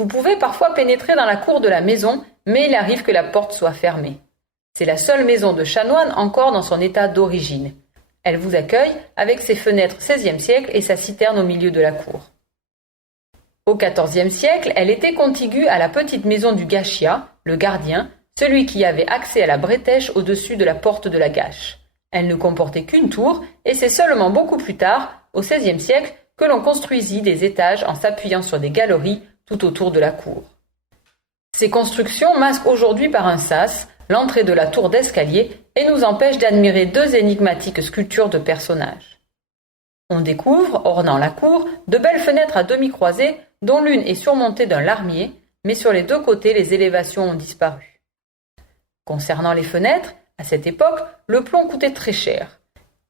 Vous pouvez parfois pénétrer dans la cour de la maison, mais il arrive que la porte soit fermée. C'est la seule maison de chanoine encore dans son état d'origine. Elle vous accueille avec ses fenêtres XVIe siècle et sa citerne au milieu de la cour. Au XIVe siècle, elle était contiguë à la petite maison du Gâchia, le gardien, celui qui avait accès à la bretèche au-dessus de la porte de la Gâche. Elle ne comportait qu'une tour et c'est seulement beaucoup plus tard, au XVIe siècle, que l'on construisit des étages en s'appuyant sur des galeries tout autour de la cour. Ces constructions masquent aujourd'hui par un sas l'entrée de la tour d'escalier et nous empêchent d'admirer deux énigmatiques sculptures de personnages. On découvre, ornant la cour, de belles fenêtres à demi croisées dont l'une est surmontée d'un larmier, mais sur les deux côtés les élévations ont disparu. Concernant les fenêtres, à cette époque, le plomb coûtait très cher.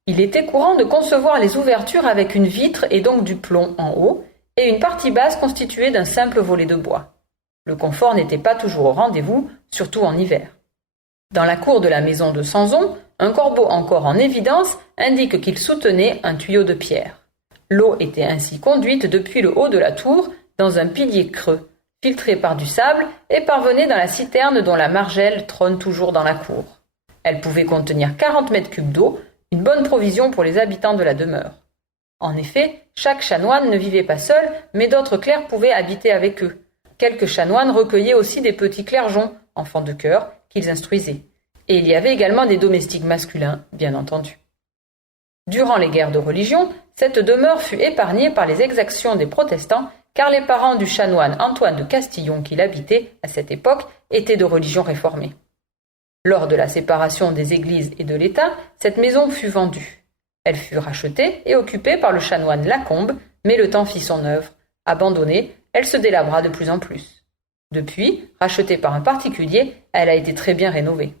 Il était courant de concevoir les ouvertures avec une vitre et donc du plomb en haut, et une partie basse constituée d'un simple volet de bois. Le confort n'était pas toujours au rendez-vous, surtout en hiver. Dans la cour de la maison de Sanson, un corbeau encore en évidence indique qu'il soutenait un tuyau de pierre. L'eau était ainsi conduite depuis le haut de la tour dans un pilier creux, filtré par du sable et parvenait dans la citerne dont la margelle trône toujours dans la cour. Elle pouvait contenir 40 mètres cubes d'eau, une bonne provision pour les habitants de la demeure. En effet, chaque chanoine ne vivait pas seul, mais d'autres clercs pouvaient habiter avec eux. Quelques chanoines recueillaient aussi des petits clergeons, enfants de chœur, qu'ils instruisaient. Et il y avait également des domestiques masculins, bien entendu. Durant les guerres de religion, cette demeure fut épargnée par les exactions des protestants, car les parents du chanoine Antoine de Castillon qui l'habitait à cette époque étaient de religion réformée. Lors de la séparation des églises et de l'État, cette maison fut vendue. Elle fut rachetée et occupée par le chanoine Lacombe, mais le temps fit son œuvre. Abandonnée, elle se délabra de plus en plus. Depuis, rachetée par un particulier, elle a été très bien rénovée.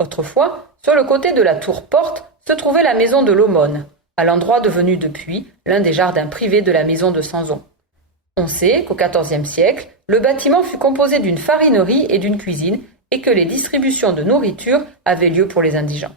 Autrefois, sur le côté de la tour-porte, se trouvait la maison de l'aumône, à l'endroit devenu depuis l'un des jardins privés de la maison de Sanson. On sait qu'au XIVe siècle, le bâtiment fut composé d'une farinerie et d'une cuisine et que les distributions de nourriture avaient lieu pour les indigents.